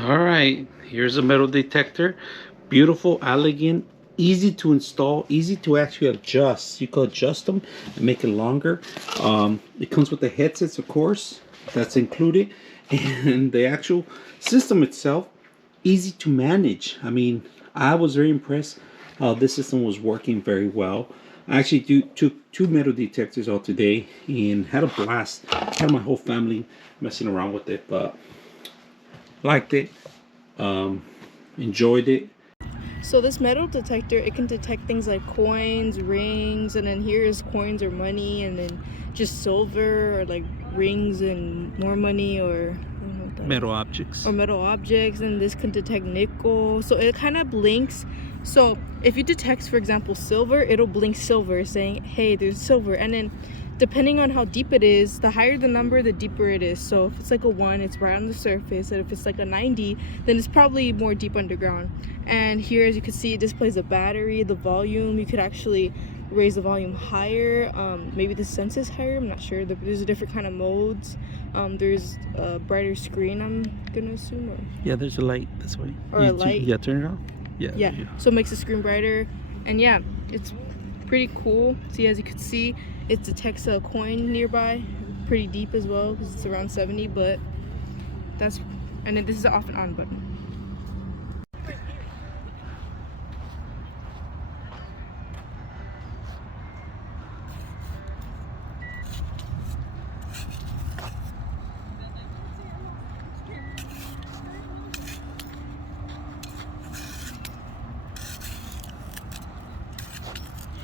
All right, here's a metal detector. Beautiful, elegant, easy to install, easy to actually adjust. You can adjust them and make it longer. It comes with the headsets, of course, that's included, and the actual system itself, easy to manage. I mean, I was very impressed how this system was working very well. I actually took two metal detectors out today and had a blast. Had my whole family messing around with it, but liked it, enjoyed it. So this metal detector, it can detect things like coins, rings, and then here is coins or money, and then just silver or like rings and more money, or I don't know what that Metal is. objects. Or metal objects. And this can detect nickel. So it kind of blinks. So if you detect, for example, silver, it'll blink silver, saying, hey, there's silver. And then depending on how deep it is, the higher the number, the deeper it is. So if it's like a 1, it's right on the surface, and if it's like a 90, then it's probably more deep underground. And here, as you can see, it displays the battery, the volume. You could actually raise the volume higher. Maybe the sense is higher, I'm not sure. There's a different kind of modes. There's a brighter screen, I'm gonna assume, or Yeah, there's a light this way. or a light. Yeah, turn it on. Yeah, so it makes the screen brighter. And yeah, it's pretty cool. See, as you can see, it detects a coin nearby, pretty deep as well, because it's around 70. But that's, and then this is the off and on button.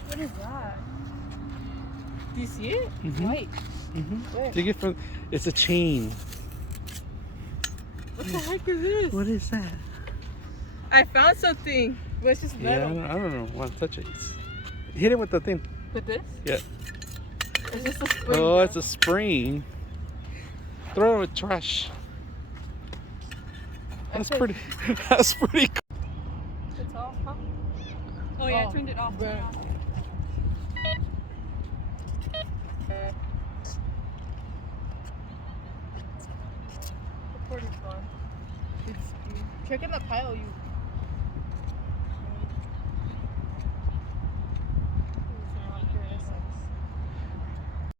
What is that? Do you see it? It's white. Where? Take it from. It's a chain. What the heck is this? What is that? I found something, but it's just Yeah, metal. I don't know. Want to touch it? Hit it with the thing. With this? Yeah. It's just a spring. Oh, it's a spring. Throw it with trash. That's pretty. That's pretty cool. It's off, huh? Oh yeah, I turned it off. Recording's gone. Check in the pile you